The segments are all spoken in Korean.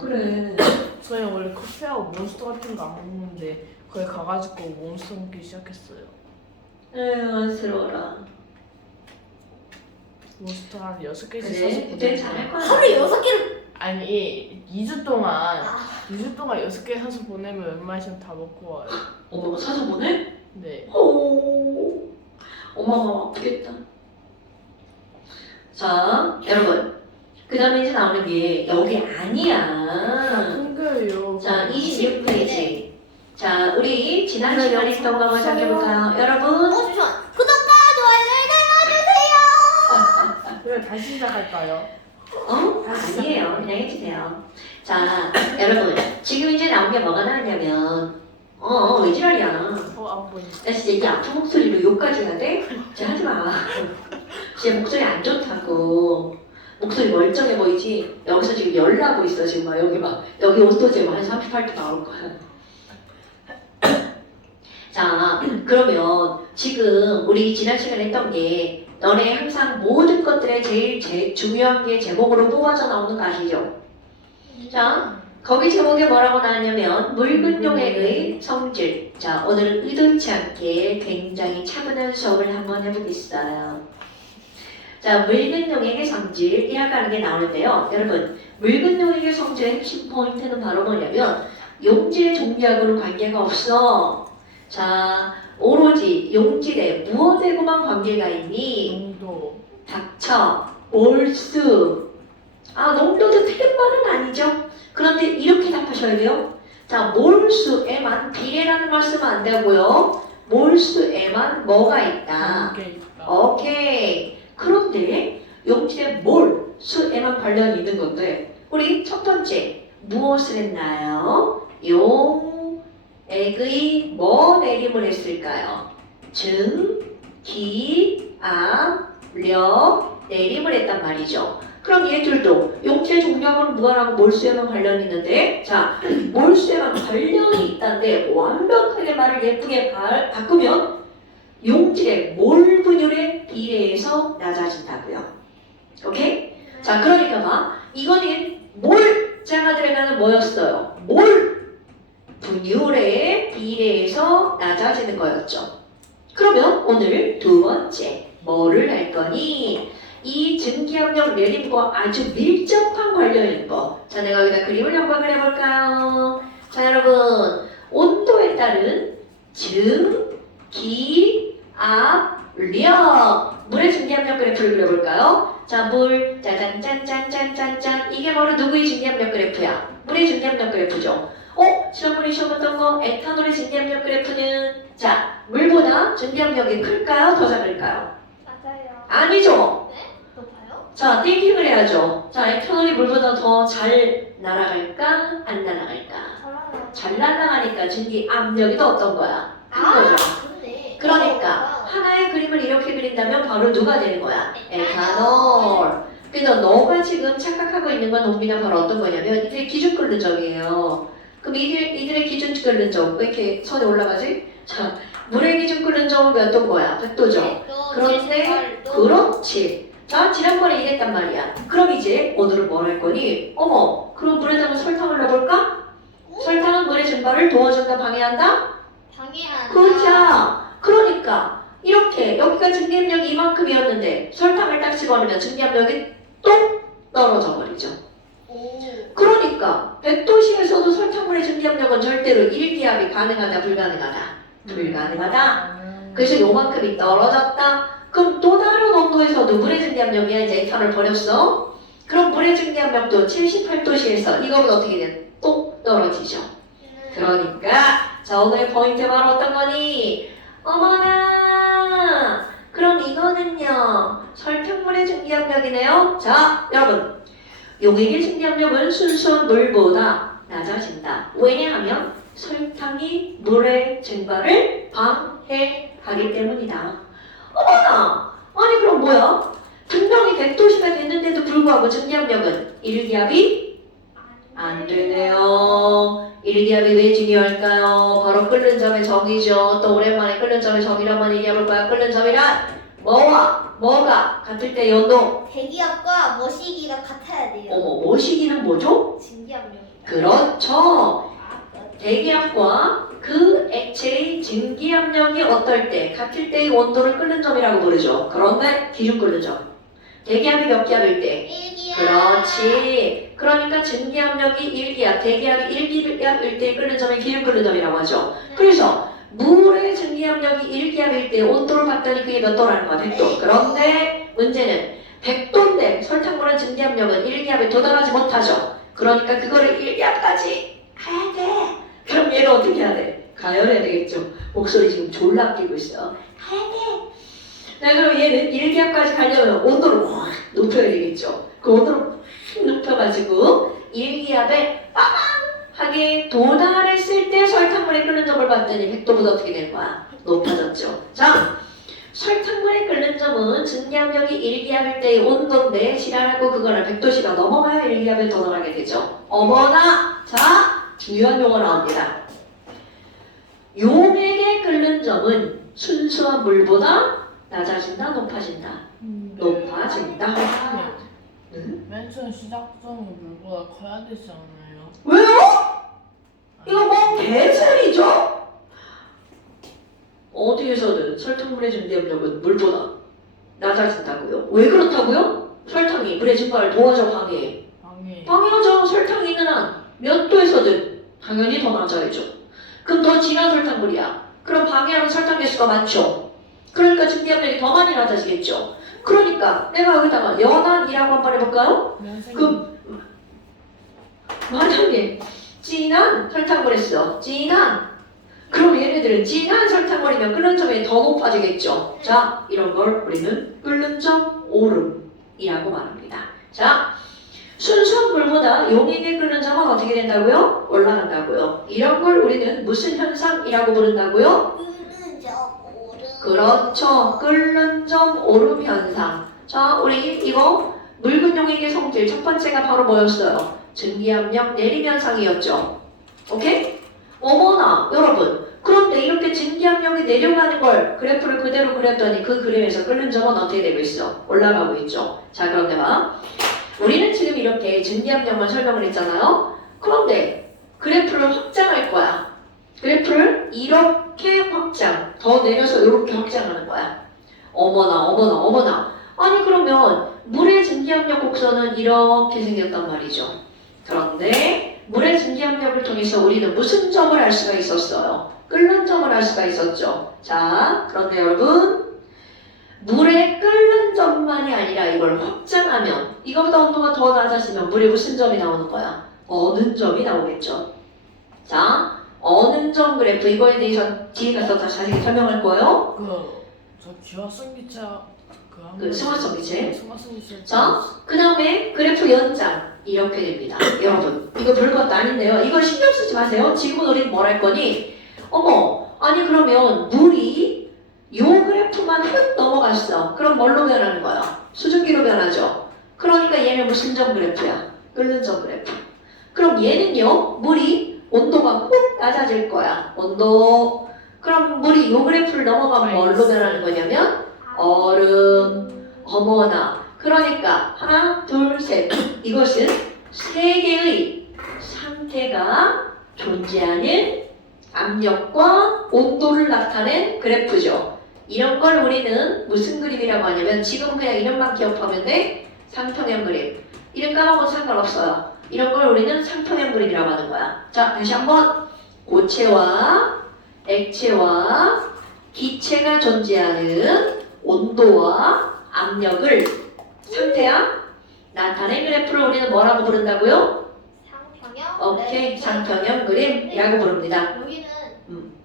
그래. 저희 원래 커피하고 몬스터 같은 거 안 먹는데 거기 가가지고 몬스터 먹기 시작했어요. 에휴, 안쓰러워라. 몬스터 한 6개씩 그래, 사서 그때 잘할 거야. 하루에 6개를. 아니 2주 동안 아, 2주 동안 6개 사서 보내면 웬만하면 다 먹고 와요. 엄마가 사서 보내? 네. 엄마가 아프겠다. 자, 여러분. 그 다음에 이제 나오는 게 여기 아니야. 흥겨요. 자, 26페이지. 자, 우리 지난 시간에 했던 거 한번 시작해볼까요? 여러분. 잠시만. 구독과 좋아요를 눌러주세요. 그럼 다시 시작할까요? 아니에요. 그냥 해주세요. 자, 여러분. 지금 이제 나온 게 뭐가 나왔냐면, 왜 지랄이야. 안 보이네. 나 진짜 이 아픈 목소리로 욕까지 해야 돼? 진짜 하지 마. 진짜 목소리 안 좋다고. 목소리 멀쩡해 보이지? 여기서 지금 열 나고 있어. 지금 막 여기 온도제 한 38도 나올 거야. 자, 그러면 지금 우리 지난 시간에 했던 게 너네 항상 모든 것들의 제일 중요한 게 제목으로 뽑아져 나오는 거 아시죠? 자, 거기 제목에 뭐라고 나왔냐면 묽은 용액의 성질. 자, 오늘은 의도치 않게 굉장히 차분한 수업을 한번 해보겠어요. 자, 묽은 용액의 성질이라고 하는 게 나오는데요. 여러분, 묽은 용액의 성질의 핵심 포인트는 바로 뭐냐면 용질의 종류하고는 관계가 없어. 자, 오로지 용질에 무엇에고만 관계가 있니? 농도. 닥쳐, 몰수. 농도도 틀린 말은 아니죠. 그런데 이렇게 답하셔야 돼요. 자, 몰수에만 비례라는 말 쓰면 안 되고요. 몰수에만 뭐가 있다. 관계 있다. 오케이. 그런데 용질의 몰수에만 관련이 있는 건데 우리 첫 번째 무엇을 했나요? 용액의 뭐 내림을 했을까요? 증, 기, 압, 력 내림을 했단 말이죠. 그럼 얘들도 용질의 종류하고는 무관하고 몰수에만 관련이 있는데 자, 몰수에만 관련이 있다는데 완벽하게 말을 예쁘게 바꾸면 용질의 몰 분율에 비례해서 낮아진다고요. 오케이? 자, 그러니까 봐. 이거는 몰자가 들어가는 뭐였어요? 몰 분율에 비례해서 낮아지는 거였죠. 그러면 오늘 두 번째 뭐를 할 거니? 이 증기압력 내림과 아주 밀접한 관련인 거. 자, 내가 여기다 그림을 한번 그려볼까요? 자, 여러분. 온도에 따른 증, 기, 압, 력. 물의 증기압력 그래프를 그려볼까요? 자, 물, 짜잔, 짠짠짠짠짠. 이게 바로 누구의 증기압력 그래프야? 물의 증기압력 그래프죠. 지난번에 시험했던 거, 에탄올의 증기압력 그래프는 자, 물보다 증기압력이 클까요? 더 작을까요? 맞아요. 아니죠. 네? 높아요? 자, 띵킹을 해야죠. 자, 에탄올이 물보다 더 잘 날아갈까? 안 날아갈까? 잘 날아가니까 증기압력이 더 어떤 거야? 큰 거죠. 그러네. 그러니까 하나의 그림을 이렇게 그린다면 바로 누가 되는 거야? 에탄올. 그래서 너가 지금 착각하고 있는 건 놈이나 바로 어떤 거냐면 이들의 기준 끓는 점이에요. 그럼 이들의 기준 끓는 점 왜 이렇게 선에 올라가지? 자, 물의 기준 끓는 점은 몇 도인 거야? 100도죠. 그런데 그렇지. 자, 지난번에 이랬단 말이야. 그럼 이제 오늘은 뭘 할 거니? 그럼 물에다가 설탕을 넣어볼까? 설탕은 물의 증발을 도와준다, 방해한다? 방해한다. 그렇죠. 그러니까 이렇게 여기가 증기압력이 이만큼이었는데 설탕을 딱 집어넣으면 증기압력이 또 떨어져 버리죠. 오. 그러니까 100도씨에서도 설탕물의 증기압력은 절대로 1기압이 가능하다, 불가능하다? 불가능하다. 그래서 요만큼이 떨어졌다. 그럼 또 다른 온도에서도 물의 증기압력이 이제 에탄올 버렸어. 그럼 물의 증기압력도 78도씨에서 이거보다 어떻게 돼? 또 떨어지죠. 그러니까 자, 오늘의 포인트 바로 어떤 거니? 어머나! 그럼 이거는요. 설탕물의 증기압력이네요. 자, 여러분. 용액의 증기압력은 순수한 물보다 낮아진다. 왜냐하면 설탕이 물의 증발을 방해하기 때문이다. 어머나! 아니 그럼 뭐야? 분명히 100도씨가 됐는데도 불구하고 증기압력은 1기압이 안 되네요. 1기압이 왜 중요할까요? 바로 끓는 점의 정이죠. 또 오랜만에 끓는 점의 정의를 한번 얘기해볼까요? 끓는 점이란 뭐와 뭐가 같을 때 연동. 대기압과 머시기가 같아야 돼요. 머시기는 뭐죠? 증기압. 그렇죠. 대기압과 그 액체의 증기압력이 어떨 때, 같을 때의 온도를 끓는 점이라고 부르죠. 그런데 기준 끓는 점. 대기압이 몇 기압일 때? 1기압. 그렇지. 그러니까 증기압력이 1기압, 대기압이 1기압일 때 끓는 점이 기준 끓는 점이라고 하죠. 그래서 물의 증기압력이 1기압일 때 온도를 봤더니 그게 몇 도라는 거야? 100도. 그런데 문제는 100도인데 설탕물은 증기압력은 1기압에 도달하지 못하죠. 그러니까 그거를 1기압까지 가야 돼. 그럼 얘를 어떻게 해야 돼? 가열해야 되겠죠. 목소리 지금 졸라 끼고 있어. 가야 돼. 네, 그럼 얘는 1기압까지 가려면 온도를 확 높여야 되겠죠. 그 온도를 확 높여가지고 1기압에 빠방하게 도달했을 때 설탕물에 끓는 점을 봤더니 100도보다 어떻게 된 거야? 높아졌죠. 자, 설탕물에 끓는 점은 증기압력이 1기압일 때의 온도인데 지랄하고 그거를 100도씨가 넘어가야 1기압에 도달하게 되죠. 어머나! 자, 중요한 용어 나옵니다. 용액에 끓는 점은 순수한 물보다 낮아진다, 높아진다. 높아진다. 맨 처음 시작점이 물보다 커야 되지 않나요? 왜요? 이거 뭐 개소리죠? 어디에서든 설탕물의 증기압력은 물보다 낮아진다고요? 왜 그렇다고요? 설탕이 물의 증가를 도와줘, 방해해. 방해하죠. 설탕이 있는 한 몇 도에서든 당연히 더 낮아야죠. 그럼 더 진한 설탕물이야. 그럼 방해하는 설탕 개수가 많죠. 그러니까 증기압력이 더 많이 낮아지겠죠. 그러니까 내가 여기다가 연한이라고 한번 해볼까요? 그럼 만약에 진한 설탕물 했어. 진한. 그럼 얘네들은 진한 설탕물이면 끓는 점이 더 높아지겠죠. 자, 이런 걸 우리는 끓는 점 오름이라고 말합니다. 자, 순수한 물보다 용액에 끓는 점은 어떻게 된다고요? 올라간다고요. 이런 걸 우리는 무슨 현상이라고 부른다고요? 끓는 점 오름. 그렇죠. 끓는 점 오름 현상. 자, 우리 이거 묽은 용액의 성질 첫 번째가 바로 뭐였어요? 증기압력 내림 현상이었죠. 오케이? 어머나 여러분, 그런데 이렇게 증기압력이 내려가는 걸 그래프를 그대로 그렸더니 그 그림에서 끓는 점은 어떻게 되고 있어? 올라가고 있죠. 자, 그런데 봐. 우리는 지금 이렇게 증기압력만 설명을 했잖아요. 그런데 그래프를 확장할 거야. 그래프를 이렇게 확장, 더 내려서 이렇게 확장하는 거야. 어머나 어머나 어머나. 아니 그러면 물의 증기압력 곡선은 이렇게 생겼단 말이죠. 그런데 물의 증기압력을 통해서 우리는 무슨 점을 알 수가 있었어요? 끓는 점을 알 수가 있었죠. 자, 그런데 여러분, 물의 끓는 점만이 아니라 이걸 확장하면, 이거보다 온도가 더 낮아지면 물에 무슨 점이 나오는 거야? 어는 점이 나오겠죠. 자, 어는 점 그래프, 이거에 대해서 뒤에 가서 더 자세히 설명할 거예요. 저 기화성 기차 승화성 기체. 승화성 기체. 자, 그 다음에 그래프 연장 이렇게 됩니다. 여러분, 이거 별것도 아닌데요. 이거 신경 쓰지 마세요. 지금은 우리는 뭘 할 거니? 어머, 아니 그러면 물이 요 그래프만 훅 넘어갔어. 그럼 뭘로 변하는 거야? 수증기로 변하죠. 그러니까 얘는 무슨 점 그래프야? 끓는 점 그래프. 그럼 얘는요, 물이 온도가 훅 낮아질 거야. 온도. 그럼 물이 요 그래프를 넘어가면 뭘로 변하는 거냐면 얼음. 어머나. 그러니까 하나, 둘, 셋. 이것은 세 개의 상태가 존재하는 압력과 온도를 나타낸 그래프죠. 이런 걸 우리는 무슨 그림이라고 하냐면 지금 그냥 이름만 기억하면 돼. 상평형 그림. 이름 까먹어도 상관없어요. 이런 걸 우리는 상평형 그림이라고 하는 거야. 자, 다시 한번. 고체와 액체와 기체가 존재하는 온도와 압력을 상태야 나타낸 그래프를 우리는 뭐라고 부른다고요? 상평형. 오케이, 상평형 그림이라고 부릅니다. 여기는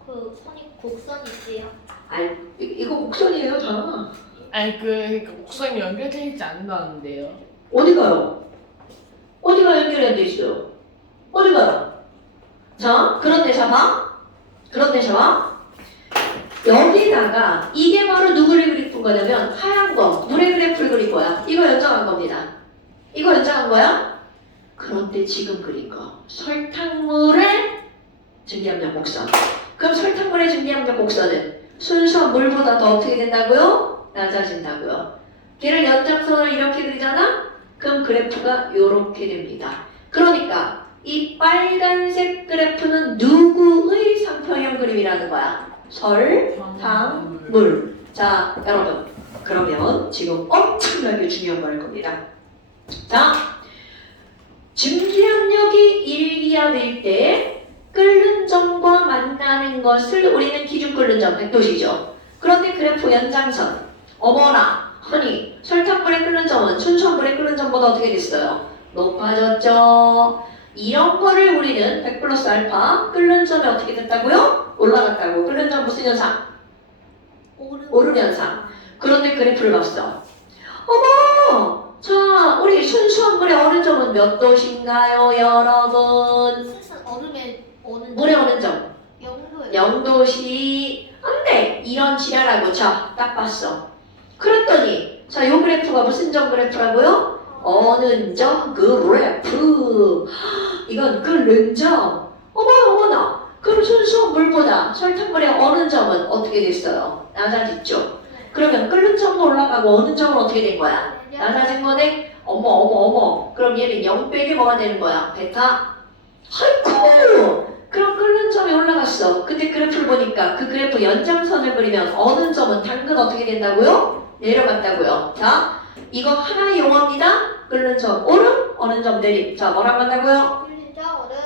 그 선이 곡선이 있지요. 아이, 이거 곡선이에요, 다. 아니 그러니까 곡선이 연결되어 있지 않는다는데요. 어디가요? 어디가 연결돼 있어요? 어디가요? 자, 그런데 잡아. 그런데 잡아. 여기다가 이게 바로 누구를 그린 거냐면 하얀 거, 물의 그래프를 그린 거야. 이거 연장한 겁니다. 이거 연장한 거야? 그런데 지금 그린 거 설탕물의 증기압력 곡선. 그럼 설탕물의 증기압력 곡선은 순수한 물보다 더 어떻게 된다고요? 낮아진다고요. 걔를 연장선을 이렇게 그리잖아? 그럼 그래프가 이렇게 됩니다. 그러니까 이 빨간색 그래프는 누구의 상평형 그림이라는 거야? 설탕물. 자, 여러분. 그러면 지금 엄청나게 중요한 걸 할 겁니다. 자, 증기압력이 1기압일 때 끓는 점과 만나는 것을 우리는 기준 끓는 점 100도시죠. 그런데 그래프 연장선. 어머나, 허니, 설탕물의 끓는 점은 순수물의 끓는 점보다 어떻게 됐어요? 높아졌죠. 이런 거를 우리는 100 플러스 알파 끓는 점이 어떻게 됐다고요? 올라갔다고. 끓는 점 무슨 현상? 오름 현상. 그런데 그래프를 봤어. 어머! 자, 우리 순수한 물의 어느 점은 몇 도신가요, 여러분? 슬슬 얼음에 오는 물의 어느 점? 0도에 0도시. 안 돼! 이런 지랄하고. 자, 딱 봤어. 그랬더니, 자, 요 그래프가 무슨 점 그래프라고요? 어느 점 그래프. 이건 끓는 점. 어머나. 그럼 순수한 물보다 설탕물의 어느 점은 어떻게 됐어요? 낮아졌죠. 그러면 끓는 점도 올라가고 어느 점은 어떻게 된 거야? 낮아진 거네? 어머. 그럼 얘는 0 빼기 뭐가 되는 거야? 베타? 아이쿠! 그럼 끓는 점이 올라갔어. 근데 그래프를 보니까 그 그래프 연장선을 그리면 어느 점은 당근 어떻게 된다고요? 내려갔다고요. 자, 이거 하나의 용어입니다. 끓는 점 오름, 어느 점 내림. 자, 뭐라고 한다고요? 끓는 점 얼음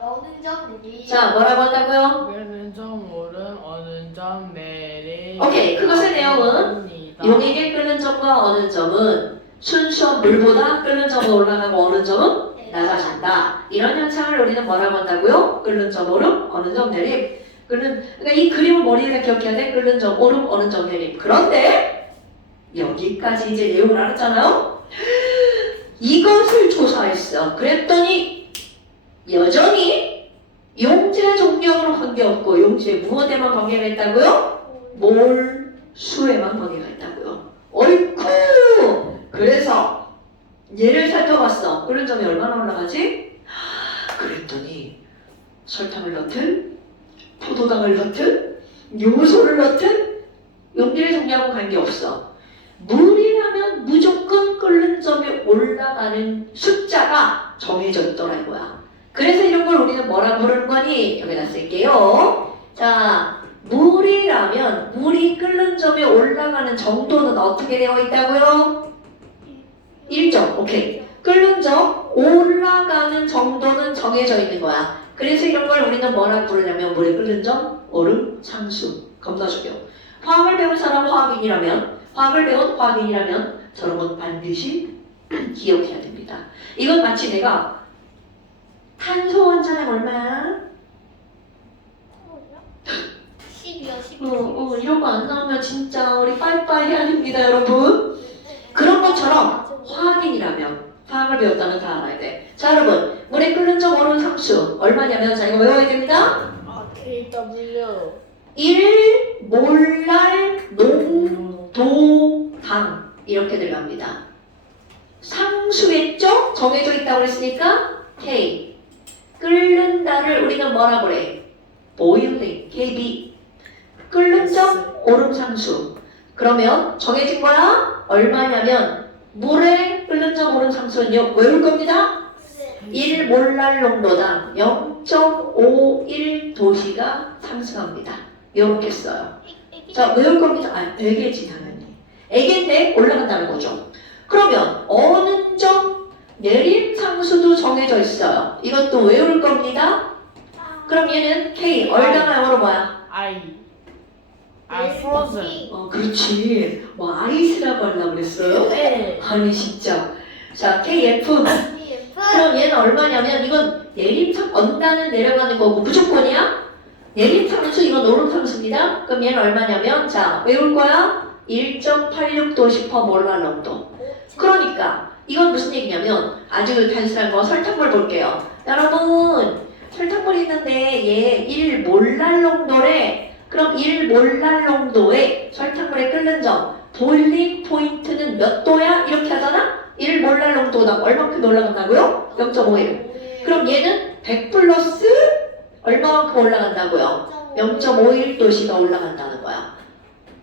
어느 점 내리. 자, 뭐라고 한다고요? 끓는 점 오른 어느 점 내리. 오케이, 그것의 내용은 용액의 끓는 점과 어느 점은 순수한 물보다 끓는 점은 올라가고 어느 점은 낮아진다. 이런 현상을 우리는 뭐라고 한다고요? 끓는 점 오름, 어느 점 내림. 그러니까 이 그림을 머리에 기억해야 돼. 끓는 점 오름, 어느 점 내림. 그런데 여기까지 이제 내용을 알았잖아요. 이것을 조사했어. 그랬더니 여전히 용체 종류하고는 관계없고 용체 무엇에만 관계가 있다고요? 몰 수에만 관계가 있다고요. 어이쿠! 그래서 얘를 살펴봤어. 끓는 점이 얼마나 올라가지? 그랬더니 설탕을 넣든 포도당을 넣든 요소를 넣든 용질의 종류하고 관계없어. 물이라면 무조건 끓는 점이 올라가는 숫자가 정해져 있더라 이거야. 그래서 이런 걸 우리는 뭐라 부르는 거니? 여기다 쓸게요. 자, 물이라면 물이 끓는 점이 올라가는 정도는 어떻게 되어 있다고요? 1점. 오케이. 끓는 점 올라가는 정도는 정해져 있는 거야. 그래서 이런 걸 우리는 뭐라 부르냐면 물의 끓는 점, 얼음, 상수. 겁나 중요. 화학을 배운 사람 화학인이라면 저런 건 반드시 기억해야 됩니다. 이건 마치 내가 탄소 원자량 얼마야? 12요. 이런 거 안 나오면 진짜 우리 빠이빠이 해야 됩니다, 여러분. 그런 것처럼 화학인이라면 화학을 배웠다면 다 알아야 돼. 자, 여러분, 물에 끓는 점 얼음 상수 얼마냐면 자, 이거 외워야 됩니다. KW 1몰랄 농도당 이렇게 들어갑니다. 상수겠죠? 정해져 있다고 그랬으니까 K. 끓는다를 우리는 뭐라 그래? boiling, KB. 끓는 점 얼음 상수. 그러면 정해진 거야? 얼마냐면 물에 끓는 점 얼음 상수는요. 외울 겁니다. 1몰랄 농도당 0.51 도시가 상승합니다. 이렇게 써요. 자, 외울 겁니다. 애게지 당연히. 애게인데 올라간다는 거죠. 그러면 어느 점 내림 상수도 정해져 있어요. 이것도 외울 겁니다. 그럼 얘는 K, 얼다가 영어로 뭐야? I frozen. 그렇지. 뭐 아이스라고 하려고 그랬어요? 네. 아니 진짜. 자, KF. 그럼 얘는 얼마냐면 이건 내림상 언다는 내려가는 거고 무조건이야. 내림상수 이건 오름상수입니다. 그럼 얘는 얼마냐면 자 외울 거야. 1.86도시 퍼 몰랄 농도. 그러니까 이건 무슨 얘기냐면 아주 단순한 거 설탕물 볼게요. 여러분 설탕물이 있는데 얘 1몰랄 농도래. 그럼 1몰랄 농도의 설탕물의 끓는 점 보일링 포인트는 몇 도야? 이렇게 하잖아? 1몰랄 농도당 얼마큼 올라간다고요? 0.51. 그럼 얘는 100 플러스 얼마만큼 올라간다고요? 0.51도씨가 올라간다는 거야.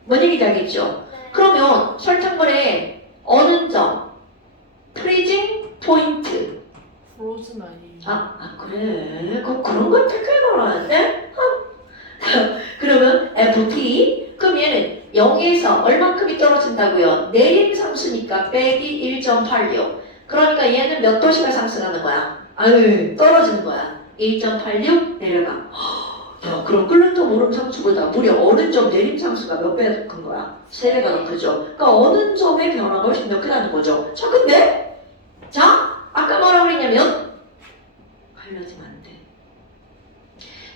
뭔 얘기인지 알겠죠? 그러면 설탕물의 어느 점? 프리징 포인트 프로즌 아니에요? 그래. 그런 건 택해놔야 돼? 그러면 FT. 그럼 얘는 0에서 얼만큼이 떨어진다고요? 내림 상수니까 빼기 1.86. 그러니까 얘는 몇 도시가 상승하는 거야? 아유, 떨어지는 거야. 1.86 내려가. 야, 그럼 끓는 점 오름 상수보다 무려 어느 점 내림 상수가 몇 배가 큰 거야? 3배가 더 크죠. 그러니까 어느 점의 변화가 훨씬 더 크다는 거죠. 자, 근데 아까 뭐라고 그랬냐면 갈라지면 안 돼.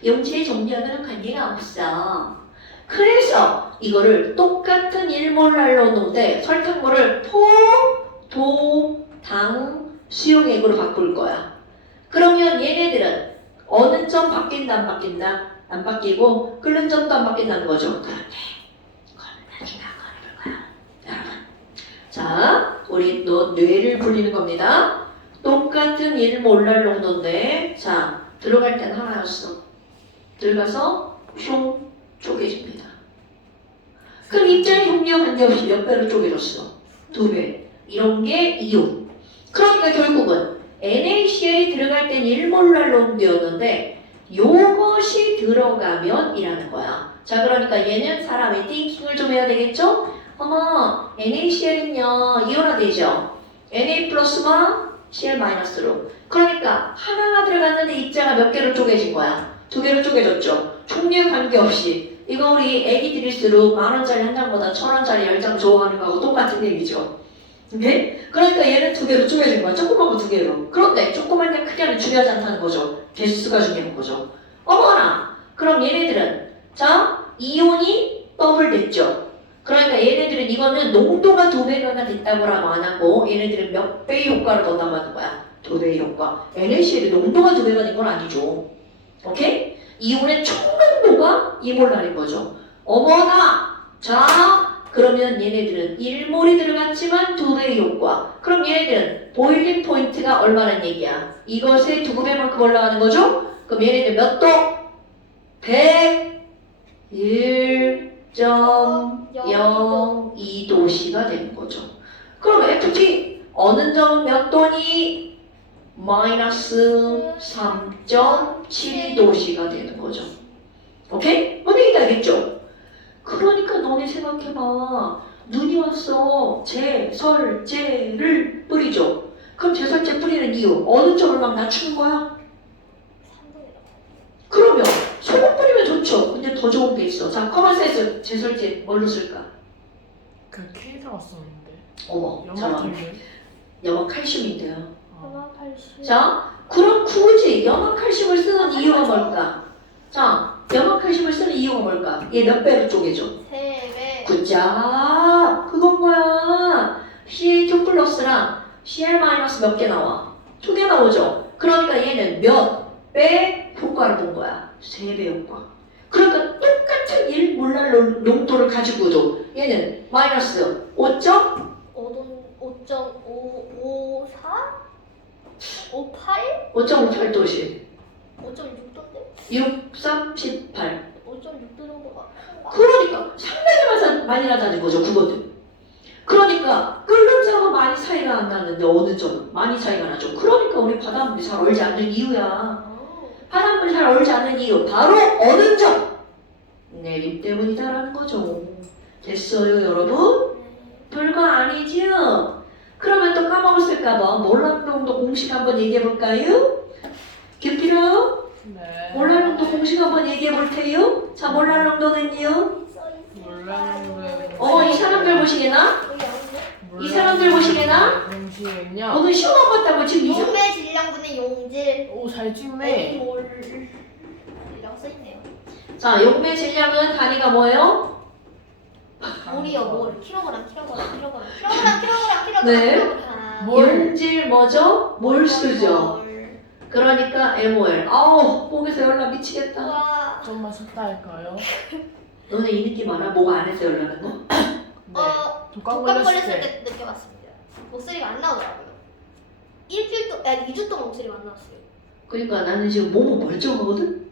용체의 종류하고는 관계가 없어. 그래서 이거를 똑같은 1몰랄로 놓되 설탕물을 도, 당, 수용액으로 바꿀 거야. 그러면 얘네들은 어느 점 바뀐다 안 바뀐다? 안 바뀌고 끓는 점도 안 바뀐다는 거죠. 그런데 겁나 중요한 거 해볼 거야. 여러분. 자, 우리 또 뇌를 불리는 겁니다. 똑같은 1몰랄 농도인데 자, 들어갈 땐 하나였어. 들어가서 슝 쪼개집니다. 그럼 입자의 용량 관계없이 몇 배로 쪼개졌어? 2배. 이런 게 이온. 그러니까 결국은 NaCl이 들어갈 땐 1몰랄 농도였는데 요것이 들어가면 이라는 거야. 자, 그러니까 얘는 사람이 띵킹을 좀 해야 되겠죠? 어머, NaCl은요 이온화되죠? Na 플러스와 Cl 마이너스로. 그러니까 하나가 들어갔는데 입자가 몇 개로 쪼개진 거야? 2개로 쪼개졌죠? 종류에 관계없이. 이거 우리 애기들일수록 10,000원짜리 한 장보다 1,000원짜리 10장 좋아하는 거하고 똑같은 얘기죠. 오케이? 그러니까 얘는 2개로 쪼개진 거야. 조그만 거 2개로. 그런데 조그만 게 크게는 중요하지 않다는 거죠. 개수가 중요한 거죠. 어머나! 그럼 얘네들은 이온이 더블 됐죠. 그러니까 얘네들은 이거는 농도가 2배가 됐다고라고 안 하고 얘네들은 몇 배의 효과를 더 남하는 거야. 2배의 효과. NaCl이 농도가 2배가 된 건 아니죠. 오케이? 이온의 총농도가 2몰랄인 거죠. 어머나! 자, 그러면 얘네들은 1몰이 들어갔지만 2배의 효과. 그럼 얘네들은 보일링 포인트가 얼마란 얘기야? 이것의 2배만큼 올라가는 거죠? 그럼 얘네들 몇 도? 101.02도씨가 되는 거죠. 그럼 FT 어느 점 몇 도니? 마이너스 3.72도씨가 되는 거죠. 오케이? 뭔 얘기인지 알겠죠? 그러니까 너네 생각해봐. 눈이 왔어. 제설제를 뿌리죠. 그럼 제설제 뿌리는 이유 어느 쪽을 막 낮추는 거야? 그러면 소금 뿌리면 좋죠. 근데 더 좋은 게 있어. 자, 커먼센스 제설제 뭘로 쓸까? 그 K사가 썼는데. 어머, 잠깐만. 염화칼륨. 염화칼슘인데요. 염화칼슘. 자, 그럼 굳이 염화칼슘을 쓰는 이유가 뭘까? 자, 염화칼슘을 쓰는 이유가 뭘까? 얘 몇 배로 쪼개져? 3배. 굿자, 그건 거야. Ca2 플러스랑 Cl 마이너스 몇 개 나와? 2개 나오죠? 그러니까 얘는 몇 배 효과를 본 거야? 3배 효과. 그러니까 똑같은 1몰랄 농도를 가지고도 얘는 마이너스 5.5 5.554? 58? 5.58도씩 5.6도인데? 6, 3, 18 5.6도 정도가 그러니까 상당히 많이 나다는 거죠, 그거는. 그러니까 끓는 점은 많이 차이가 안 나는데 어느 점은 많이 차이가 나죠. 그러니까 우리 바닷물이 잘 얼지 않는 이유야. 바닷물이 잘 얼지 않는 이유 바로 어느 점? 내림 때문이다라는 거죠. 됐어요, 여러분? 별거 아니지요? 그러면 또 까먹었을까봐 몰락농도 공식 한번 얘기해볼까요? 규피로 네. 몰락농도 공식 한번 얘기해볼게요. 자, 몰락농도는요? 몰랐는데. 이 사람들 보시게나? 여기 없네. 이 사람들 보시게나? 잠시만요. 오늘 시험 안 봤다고 지금 이상. 용매 질량분의 용질 오, 잘 찍네. 몰이라고 써있네요. 자, 용매 질량은 단위가 뭐예요? 몰이요 몰. 킬로그램. 네. 몰. 용질 뭐죠? 몰수죠. 그러니까 MOL. 아우, 목에서 열나 미치겠다. 와. 좀만 섞다 할까요? 너네 이 느낌 알아? 목 안에서 열나는 거? 네. 독감 독감 걸렸을 걸렸을 때. 때 느껴봤습니다. 목소리가 안 나오더라고요. 일주일 동안, 2주 동안 목소리가 안 나왔어요. 그러니까 나는 지금 몸은 멀쩡하거든?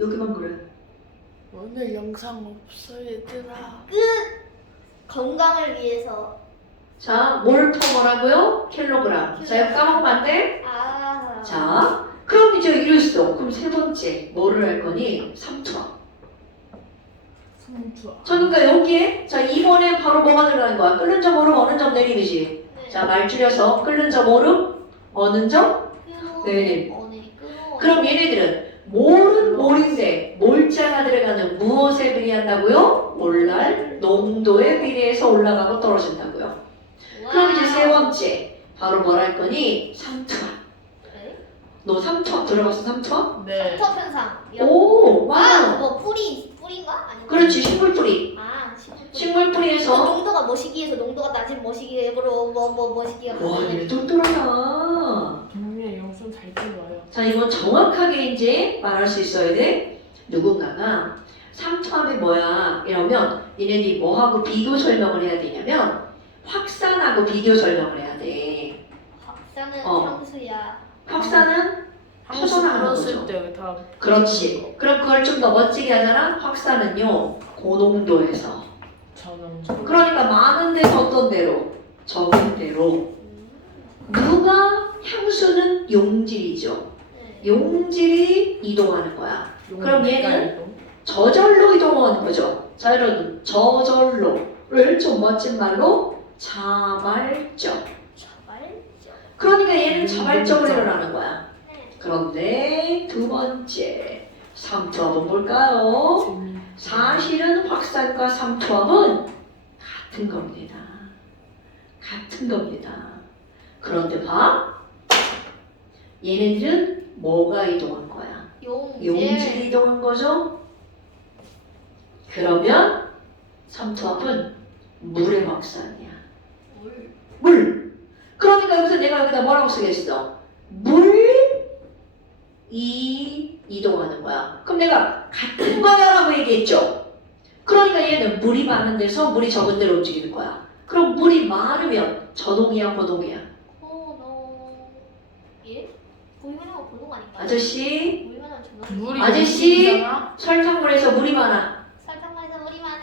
여기만 그래. 오늘 영상 없어 얘들아. 건강을 위해서 자, 몰터 뭐라고요? 킬로그램. 자, 이거 까먹으면 안 돼? 아. 자, 그럼 이제 이랬어. 그럼 세 번째 뭐를 할 거니? 삼투압. 삼투압. 자, 그러니까 여기에 자 2번에 바로 뭐가 들어가는 거야? 끓는 점 오름 어느 점 내림이지. 네. 자, 말 줄여서 끓는 점 오름 어느 점? 내림. 그럼 얘네들은 몰은 몰인데 몰자가 들어가는 무엇에 비례한다고요? 몰랄 농도에 비례해서 올라가고 떨어진다고요. 그럼 이제 세 번째 바로 뭘 할 거니? 삼투압. 네. 너 삼투압 들어봤어? 삼투압? 네. 삼투압 현상. 오, 아, 와. 뭐 뿌리인가? 아니면 그렇지, 식물뿌리. 아, 식물 뿌리. 식물뿌리에서 농도가 머시기에서 농도가 낮은 머시기로 뭐 머시기가 와, 얘네 똘똘하다. 동민이 영상 잘 들어요. 자, 이건 정확하게 이제 말할 수 있어야 돼. 누군가가 삼투압이 뭐야? 이러면 얘네들이 뭐하고 비교 설명을 해야 되냐면 확산하고 비교 설명을 해야 돼. 확산은 어. 평수야. 확산은 퍼져나가는 풀었을 거죠. 때 다. 그렇지. 그럼 그걸 좀 더 멋지게 하잖아. 확산은요 고농도에서. 저는. 그러니까 많은 데서 어떤 데로? 적은 데로. 누가 향수는 용질이죠. 네. 용질이 이동하는 거야. 그럼 얘는 저절로 이동하는 거죠. 자, 여러분 저절로를 좀 멋진 말로 자발적. 자발적. 그러니까 얘는 자발적으로 일어나는 거야. 네. 그런데 두 번째 삼투압은 뭘까요? 사실은 확산과 삼투압은 같은 겁니다. 같은 겁니다. 그런데 봐. 얘네들은 뭐가 이동한 거야? 용질이 이동한 거죠? 그러면 삼투압은 물의 확산이야. 물. 물. 그러니까 여기서 내가 여기다 뭐라고 쓰겠어? 물이 이동하는 거야. 그럼 내가 같은 거야라고 얘기했죠. 그러니까 얘는 물이 많은 데서 물이 적은 데로 움직이는 거야. 그럼 물이 많으면 저동이야, 고동이야? 고동. 예? 보이면은 고동 아닌가요? 아저씨, 보이면은 저동. 물이 아저씨! 용질이잖아? 설탕물에서 물이 많아. 설탕물에서 물이 많아.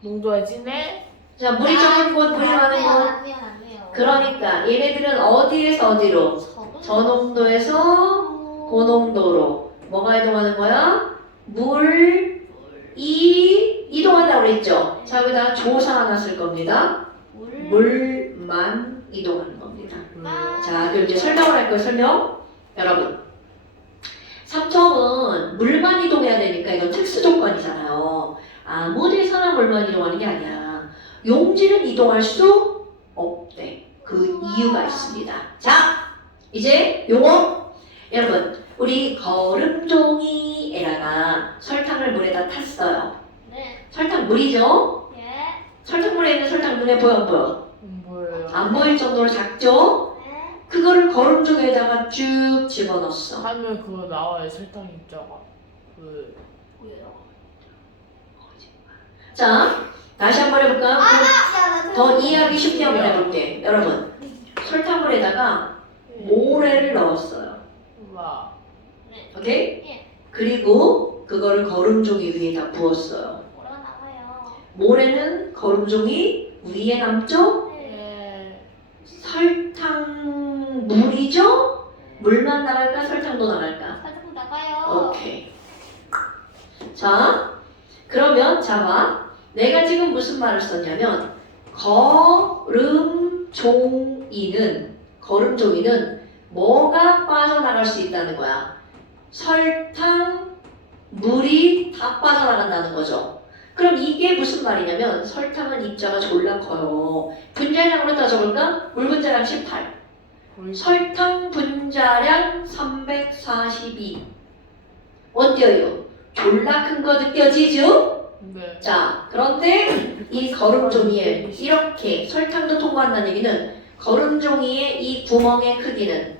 농도가 진해? 자, 물이 적은 곳, 물이 많은 곳. 안 돼요, 안 돼요. 그러니까 얘네들은 어디에서 어디로? 저농도에서 고농도로. 뭐가 이동하는 거야? 물이 이동한다고 그랬죠? 자, 여기다 조사 하나 쓸 겁니다. 물만 이동하는 겁니다. 자, 그럼 이제 설명을 할 거예요, 설명. 여러분, 삼투압은 물만 이동해야 되니까 이건 특수 조건이잖아요. 아무 데서나 물만 이동하는 게 아니야. 용질은 이동할 수 없대. 그 이유가 있습니다. 자, 이제 용어. 여러분, 우리 거름종이에다가 설탕을 물에다 탔어요. 네. 설탕 물이죠? 예. 설탕물에 있는 설탕 눈에 보여 안 보여? 뭐예요? 안 보일 정도로 작죠? 네. 그거를 거름종에다가 쭉 집어넣었어. 하면 그거 나와요 설탕 입자가. 그 보여요? 자, 다시 한번 해볼까? 야, 나 더 이해하기 쉽게 한번 해볼게. 여러분, 설탕물에다가 모래를 넣었어요. 와. 네. 오케이? 예. 그리고 그거를 거름종이 위에다 부었어요. 뭐라고 나와요? 모래는 거름종이 위에 남죠? 네. 예. 설탕 물이죠? 물만 나갈까? 설탕도 나갈까? 설탕 나가요. 오케이. 자, 그러면 자봐. 내가 지금 무슨 말을 썼냐면 거름종이는 뭐가 빠져나갈 수 있다는 거야? 설탕, 물이 다 빠져나간다는 거죠. 그럼 이게 무슨 말이냐면 설탕은 입자가 졸라 커요. 분자량으로 따져볼까? 물 분자량 18. 설탕 분자량 342. 어때요? 졸라 큰 거 느껴지죠? 네. 자, 그런데 이 거름종이에 이렇게 설탕도 통과한다는 얘기는 거름종이의 이 구멍의 크기는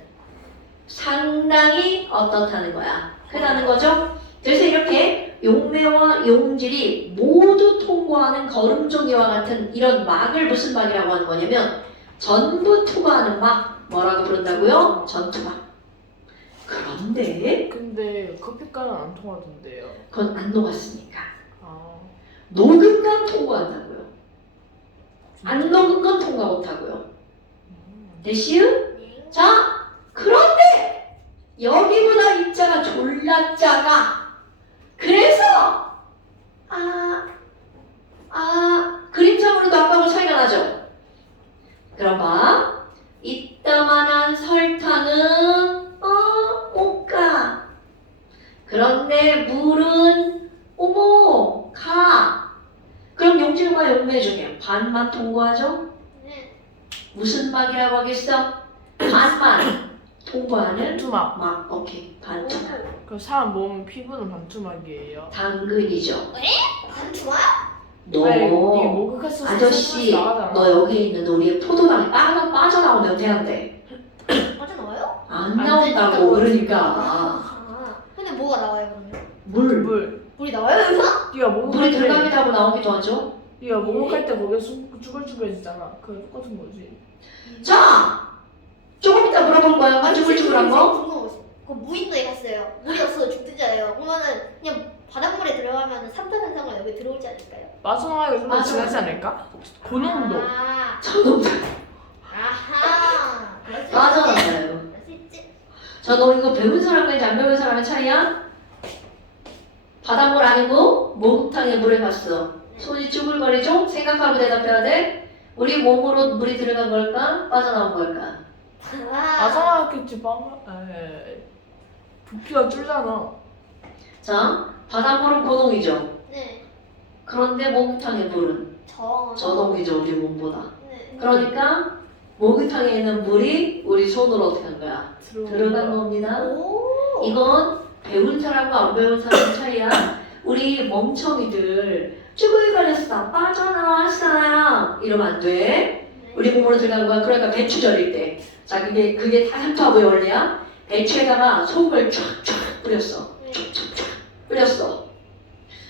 상당히 어떻다는 거야. 크다는 거죠? 그래서 이렇게 용매와 용질이 모두 통과하는 거름종이와 같은 이런 막을 무슨 막이라고 하는 거냐면 전부 투과하는 막 뭐라고 부른다고요? 전투막. 그런데 근데 커피가는 안 통하던데요. 그건 안 녹았으니까 아. 녹은간 통과한다고요. 안 녹은 건 통과 못하고요. 됐시요? 네. 자, 그런데 여기보다 입자가 졸라 작아. 그래서 그림상으로도 아까하고 차이가 나죠? 그럼 봐. 이따만한 설탕은 못 가. 그런데 물은 어머 가. 그럼 용질과 용매 중에 반만 통과하죠? 네. 무슨 막이라고 하겠어? 반만 통과하는 반투막. 막. 오케이, 반투막. 그 사람 몸 피부는 반투막이에요. 당근이죠. 반투막? 너 아니, 이게 목욕했을 때 아저씨, 나가잖아. 너 여기 있는 우리의 포도당이 빠져나오면 돼안돼? 빠져나와요? 안 안 나온다고. 되니까 그러니까 근데 뭐가 나와요 그러면? 물. 물이 나와요 여기서? 네가 물이 목욕할 때 들어가기도 하고 나오기도 하죠. 네가 목욕할 때 거기에 쭈글쭈글해지잖아. 그거 똑같은 거지. 자, 조금 이따 물어볼 거야. 쭈글쭈글한 거. 궁금한 거 있어요. 그 무인도에 갔어요. 물이 없어서 죽든잖아요. 그러면은 그냥 바닷물에 들어가면 삼탄산성을 여기 들어오지 않을까요? 마지막에 좀 더 맞아. 지나지 않을까? 고농도. 저도 아하. 그럴 수 있지. 빠져나와요. 그럴 수 있지. 저너 이거 배운 사람과 안 배운 사람의 차이야? 바닷물 아니고 목욕탕에 물에 갔어. 손이 쭈글거리죠? 생각하고 대답해야 돼. 우리 몸으로 물이 들어간 걸까? 빠져나온 걸까? 마지막겠지 빵. 부피가 줄잖아. 자, 바닷물은 고농이죠. 네. 그런데 목욕탕의 물은 저농이죠, 우리 몸보다. 네. 그러니까 목욕탕에 있는 물이 우리 손으로 어떻게 한 거야? 들어간 겁니다. 오. 이건 배운 사람과 안 배운 사람의 차이야. 우리 멍청이들 쭈글거렸어, 빠져나왔어요 이러면 안 돼. 네. 우리 몸으로 들어간 거야. 그러니까 배추 절일 때. 자, 그게 다 햄토하고의 원리야. 배추에다가 소금을 쫙쫙 뿌렸어. 네. 쫙쫙쫙 뿌렸어.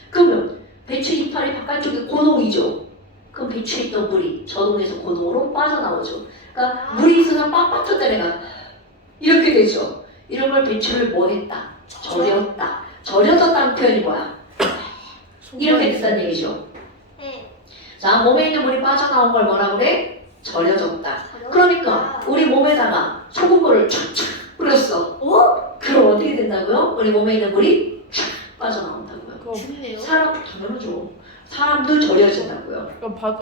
그러면 배추 이파리 바깥쪽에 고농이죠. 그럼 배추에 있던 물이 저농에서 고농으로 빠져나오죠. 그러니까 물이 있어서 빡빡 때내가 이렇게 되죠. 이런 걸 배추를 뭐 했다? 절였다. 절여졌다는 표현이 뭐야? 이렇게 됐다는 얘기죠. 네. 자, 몸에 있는 물이 빠져나온 걸 뭐라 그래? 절여졌다. 그러니까 우리 몸에다가 소금물을 촥촥 뿌렸어. 그럼 어떻게 된다고요? 우리 몸에 있는 물이 촥 빠져나온다고요. 그럼 죽네요. 사람 당연하죠. 사람도 절여진다고요.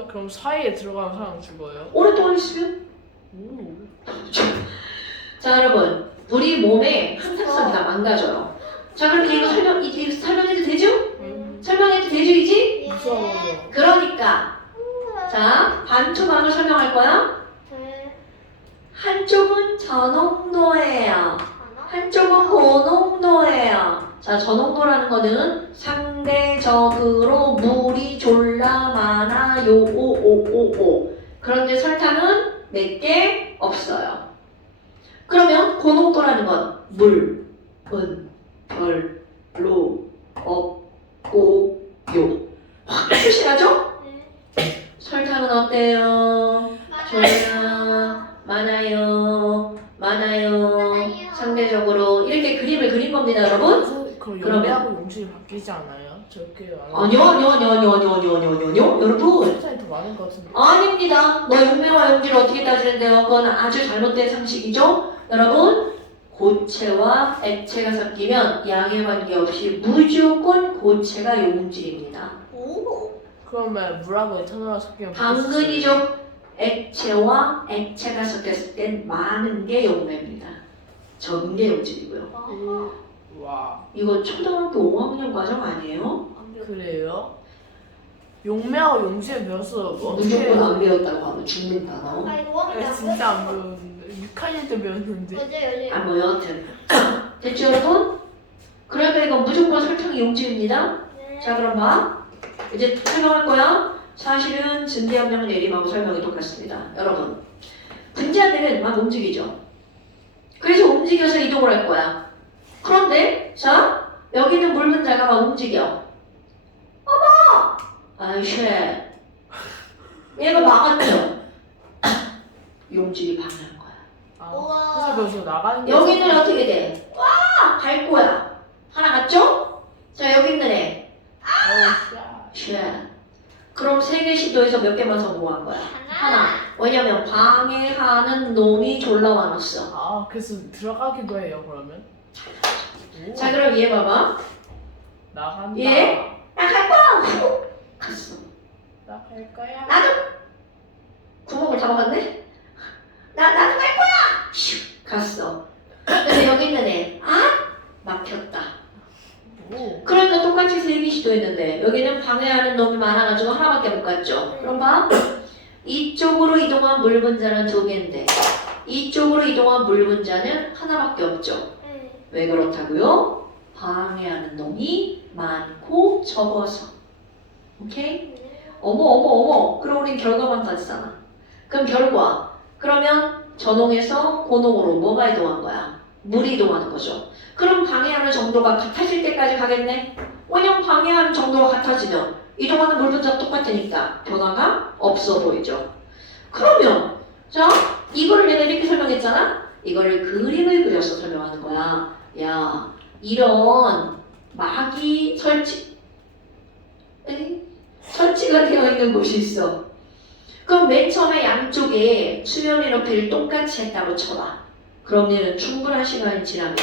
그럼 사이에 들어가는 사람 죽어요? 오랫동안 있으면? 오. 자, 여러분, 우리 몸의 항상성이 다 망가져요. 자, 그럼 이게 설명해도 되죠? 설명해도 되죠, 이제? 예. 무서워. 그러니까 자, 반투막을 설명할 거야. 네. 한쪽은 저농도예요. 한쪽은 고농도예요. 자, 저농도라는 거는 상대적으로 물이 졸라 많아요. 오오오오. 그런데 설탕은 몇 개 없어요. 그러면 고농도라는 건 물, 은, 별, 로, 없고, 요. 확 표시하죠? 네. 설탕은 어때요? 졸라 많아요. 상대적으로 이렇게 그림을 그린 겁니다, 여러분. 그럼 그러면- 연애하고 용질이 바뀌지 않아요? 저렇게 아니요. 여러분. 설탕이 더 많은 것 같은데. 아닙니다. 너 용매와 용질을 어떻게 따지는데요? 그건 아주 잘못된 상식이죠? 여러분, 고체와 액체가 섞이면 양에 관계없이 무조건 고체가 용질입니다. 오. 그러면 물하고 에탄올이 섞이면 당근이죠. 액체와 액체가 섞였을 땐 많은 게 용매입니다. 적은 게 용질이고요. 아하. 와, 이거 초등학교 5학년 과정 아니에요? 안 배워. 그래요? 용매하고 용질 배웠어. 뭐 어떻게? 무조건 안 배웠다고 하면 죽는다, 너. 아 이거 하면 아, 진짜 안 배웠는데 6학년 때 배웠는데. 어제 아, 뭐 여하튼. 됐죠, 여러분? 그러니까 이건 무조건 설탕이 용질입니다. 네. 자, 그럼 봐. 이제 설명할 거야. 사실은 증대압력 내림하고 설명이 똑같습니다. 여러분, 분자들은 막 움직이죠. 그래서 움직여서 이동을 할 거야. 그런데 자, 여기 있는 물 분자가 막 움직여. 어머! 아이씨. 얘가 막았죠. 용질이 방해한 거야. 아, 우와. 그래서 거기서 나가는 게 여기는 어떻게 돼? 와! 갈 거야. 하나 갔죠? 자, 여기 있는 애. 어우, 야. 쉣. 그럼 3개 시도해서 몇 개만 성공한 거야? 하나. 왜냐면 방해하는 놈이 졸라 많았어. 아 그래서 들어가기도 해요 그러면? 오, 자, 그럼 얘 봐봐. 나간다. 얘? 나갈 거야! 후! 갔어. 나갈 거야. 나도! 구멍을 다 막았네? 나도 갈 거야! 슉! 갔어. 근데 여기 있는 애, 막혔다. 오. 그러니까 똑같이 3개 시도했는데 여기는 방해하는 놈이 많아가지고 하나밖에 못 갔죠. 그럼 봐. 이쪽으로 이동한 물 분자는 2개인데 이쪽으로 이동한 물 분자는 하나밖에 없죠. 네. 왜 그렇다고요? 방해하는 놈이 많고 적어서. 오케이? 어머. 그럼 우린 결과만 따지잖아. 그럼 결과. 그러면 전홍에서 고농으로 뭐가 이동한 거야? 물이 이동하는 거죠. 그럼 방해하는 정도가 같아질 때까지 가겠네? 왜냐면 방해하는 정도가 같아지면 이동하는 물 분자가 똑같으니까 변화가 없어 보이죠. 그러면 자, 이거를 내가 이렇게 설명했잖아? 이거를 그림을 그려서 설명하는 거야. 야, 이런 막이 설치가 되어 있는 곳이 있어. 그럼 맨 처음에 양쪽에 수면의 높이를 똑같이 했다고 쳐봐. 그럼 얘는 충분한 시간이 지나면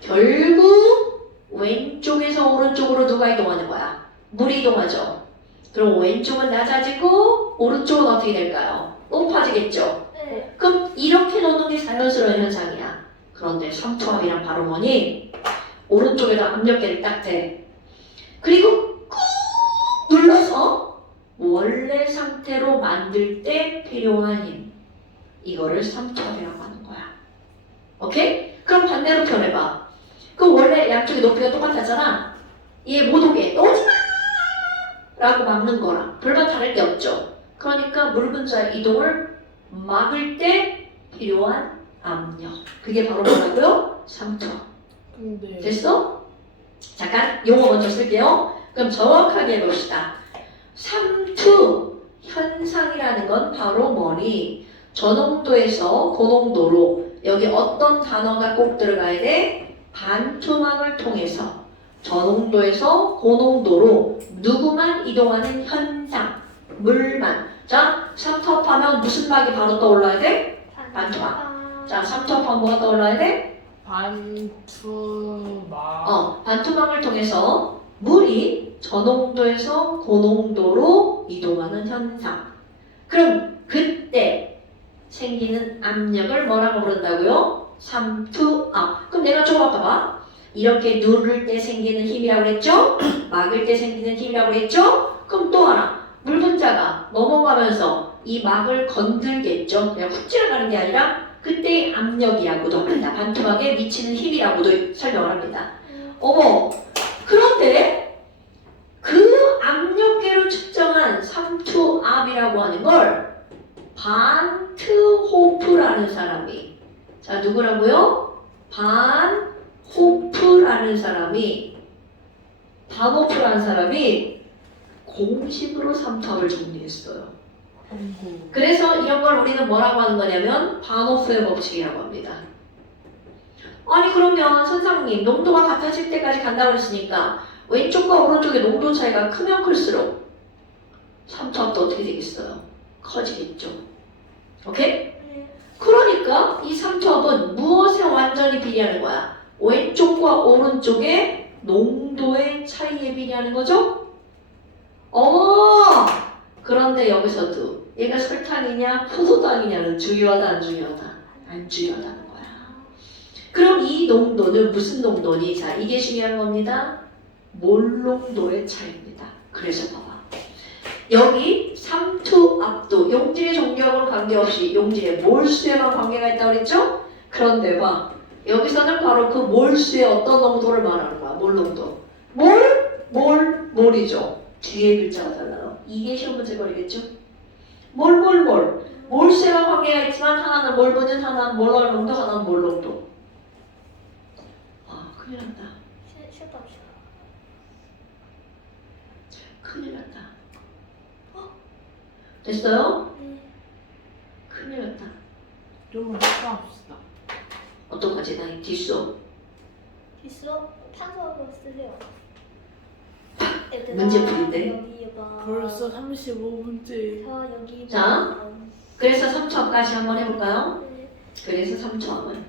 결국 왼쪽에서 오른쪽으로 누가 이동하는 거야? 물이 이동하죠. 그럼 왼쪽은 낮아지고 오른쪽은 어떻게 될까요? 높아지겠죠. 네. 그럼 이렇게 놓는 게 자연스러운 현상이야. 그런데 삼투압이란 바로 뭐니? 오른쪽에다 압력계를 딱 대. 그리고 꾹 눌러서 원래 상태로 만들 때 필요한 힘. 이거를 삼투압이라고 하는 거야. 오케이? 그럼 반대로 표현해봐. 그럼 원래 양쪽의 높이가 똑같았잖아. 얘 못 오게 오지마! 라고 막는 거랑 별반 다를 게 없죠. 그러니까 물 분자의 이동을 막을 때 필요한 압력. 그게 바로 뭐라고요? 삼투압. 근데 됐어? 잠깐 용어 먼저 쓸게요. 그럼 정확하게 해봅시다. 삼투 현상이라는 건 바로 뭐니? 저농도에서 고농도로 여기 어떤 단어가 꼭 들어가야 돼? 반투막을 통해서 저농도에서 고농도로 누구만 이동하는 현상, 물만. 자, 삼투압하면 무슨 막이 바로 떠올라야 돼? 반투막. 자, 삼투압하면 뭐가 떠올라야 돼? 반투막. 반투막을 통해서 물이 저농도에서 고농도로 이동하는 현상. 그럼 그때 생기는 압력을 뭐라고 부른다고요? 삼투압. 그럼 내가 좀 봐봐. 이렇게 누를 때 생기는 힘이라고 했죠? 막을 때 생기는 힘이라고 했죠? 그럼 또 하나. 물 분자가 넘어가면서 이 막을 건들겠죠? 그냥 훅 지나가는 게 아니라 그때의 압력이라고도 합니다. 반투막에 미치는 힘이라고도 설명을 합니다. 어머, 그런데 그 압력계로 측정한 삼투압이라고 하는 걸 반트호프라는 사람이, 자, 누구라고요? 반호프라는 사람이, 반호프라는 사람이 공식으로 삼투압을 정리했어요. 그래서 이런 걸 우리는 뭐라고 하는 거냐면 반호프의 법칙이라고 합니다. 아니 그러면 선생님 농도가 같아질 때까지 간다고 했으니까 왼쪽과 오른쪽의 농도 차이가 크면 클수록 삼투압도 어떻게 되겠어요? 커지겠죠. 오케이? 그러니까 이 삼투압은 무엇에 완전히 비례하는 거야? 왼쪽과 오른쪽의 농도의 차이에 비례하는 거죠? 어머! 그런데 여기서도 얘가 설탕이냐 포도당이냐는 중요하다 안 중요하다? 안 중요하다는 거야. 그럼 이 농도는 무슨 농도니? 자, 이게 중요한 겁니다. 몰 농도의 차이입니다. 그래서 봐봐. 여기 삼투압도 용질의 종류하고는 관계없이 용질의 몰수에만 관계가 있다고 그랬죠? 그런데 봐. 여기서는 바로 그 몰수의 어떤 농도를 말하는 거야. 몰 농도. 몰이죠. 뒤에 글자가 달라요. 이게 시험 문제 거리겠죠? 몰수에만 관계가 있지만 하나는 몰분율, 하나는 몰랄 농도, 하나는 몰 농도. 아, 큰일 났다. 쉬었다 합시다. 큰일 났다. 됐어요? 네. 큰일 났다. 좀만 합시다. 어떡하지? 나 뒷수. 있어? 탄소하고 쓰세요. 문제 풀인데. 여기 봐. 벌써 35분째. 여기 자. 봐. 그래서 3초합까지 한번 해볼까요? 그래서 3초합은.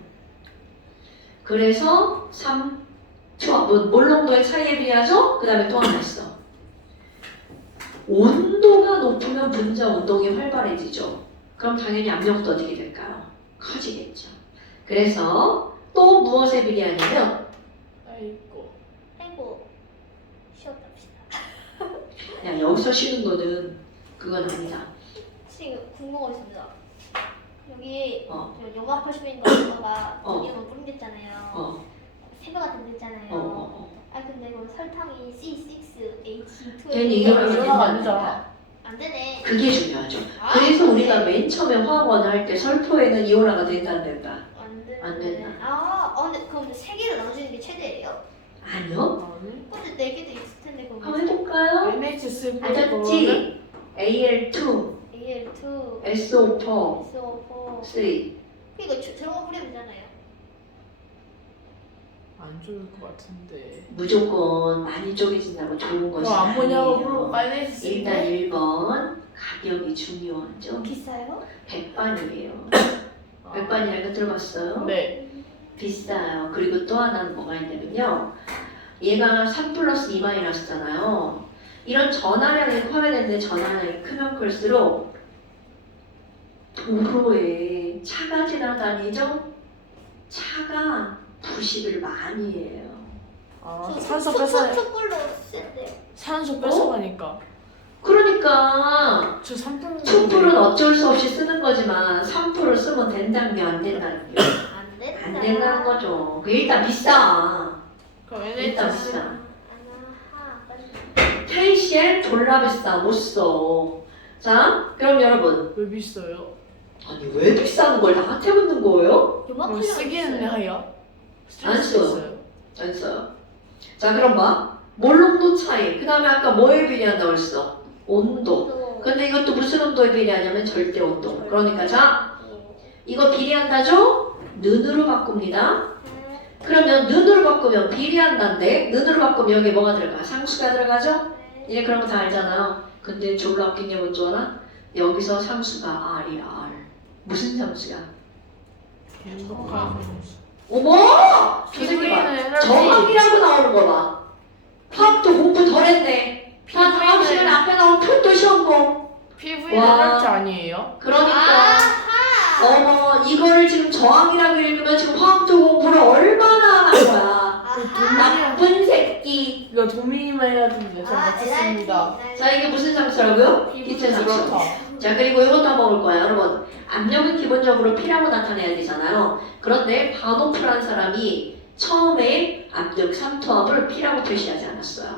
그래서 3초합은 몰롱도의 차이에 비하죠? 그 다음에 또 하나 있어. 온도가 높으면 분자 운동이 활발해지죠. 그럼 당연히 압력도 어떻게 될까요? 커지겠죠. 그래서 또 무엇에 비례하냐면 아이고. 아이고 쉬었다 합시다. 야, 여기서 쉬는 거는 그건 아니다. 지금 궁금한 거 있습니다. 여기 어. 저 영업하시고 있는 거가 어. 이거 뿌린댔잖아요. 어, 세배가 된댔잖아요. 아 근데 이거 설탕이 C6H2 괜히 이거랑 이거랑 생각 안 되잖아. 안 되네. 그게 중요하죠. 아, 그래서 안 우리가 돼. 맨 처음에 화학원을 할 때 설포에는 이온화가 된다 안 된다? 안 되네. 안 된다. 근데 그럼 세 개로 나눠지는 게 최대예요? 아니요. 아니. 근데 네 개도 있을 텐데 그럼 한번 해볼까요? NH3 알았지? AL2, AL2, SO4, SO4 3. 이거 저런 거 뿌리면 되잖아요. 안 좋을 것 같은데. 무조건 많이 쪼개진다고 좋은 것이 그럼 암모니아가 아니에요. NH3. 일단 1번 가격이 중요하죠. 비싸요? 백반이에요. 백반이라는 거 들어봤어요? 네. 비싸요. 그리고 또 하나는 뭐가 있냐면요. 얘가 3 플러스 2 마이너스잖아요. 이런 전하량이 커야 되는데 전하량이 크면 클수록 도로에 차가 지나다니죠? 차가 부식을 많이 해요. 아, 산소 뺏어. 촛불로 쓰는데요. 산소 뺏어가니까. 그러니까 저 3분. 촛불은 어쩔 수 없이 쓰는 거지만 3% 쓰면 된다는 게 안 된다는 게 안 된다. 안 된다는 거죠. 그 일단 비싸. 그럼 일단 NH3. 비싸. 아하, KCl 졸라 비싸. 못 써. 자, 그럼 여러분. 왜 비싸요? 아니 왜 비싼 걸 나한테 묻는 거예요? 그럼 쓰기는 하여? 안 써요. 안 써요. 자, 그럼 봐. 몰롱도 차이. 그 다음에 아까 뭐에 비례한다고 했어? 온도. 근데 이것도 무슨 온도에 비례하냐면 절대 온도. 그러니까 자, 이거 비례한다죠? 는으로 바꿉니다. 그러면 는으로 바꾸면 비례한다인데 는으로 바꾸면 여기 뭐가 들어가? 상수가 들어가죠? 이제 그런 거 다 알잖아요. 근데 졸라 웃긴 게 뭔지 알아? 여기서 상수가 R이야, R. 무슨 상수야? 행복한. 어머! 저 새끼 봐. 피부에는 에너지. 정확이라고 나오는 거 봐. 화학도 공부 덜 했네. 다 다음 시간에 앞에 나온 표도 시험 보. 피부에 와. 에너지 아니에요? 그러니까 아하. 어머 이거를 지금 저항이라고 읽으면 지금 화학도 공부를 얼마나 한 거야. 아하. 나쁜 새끼. 이거 도미니만 해야 되는데 잘 못했습니다. 자 이게 무슨 상수라고요? 기체 상수. 그렇다. 자 그리고 이것도 한번 볼 거야 여러분. 압력은 기본적으로 P라고 나타내야 되잖아요. 그런데 바노프라는 사람이 처음에 압력 3토합을 P라고 표시하지 않았어요.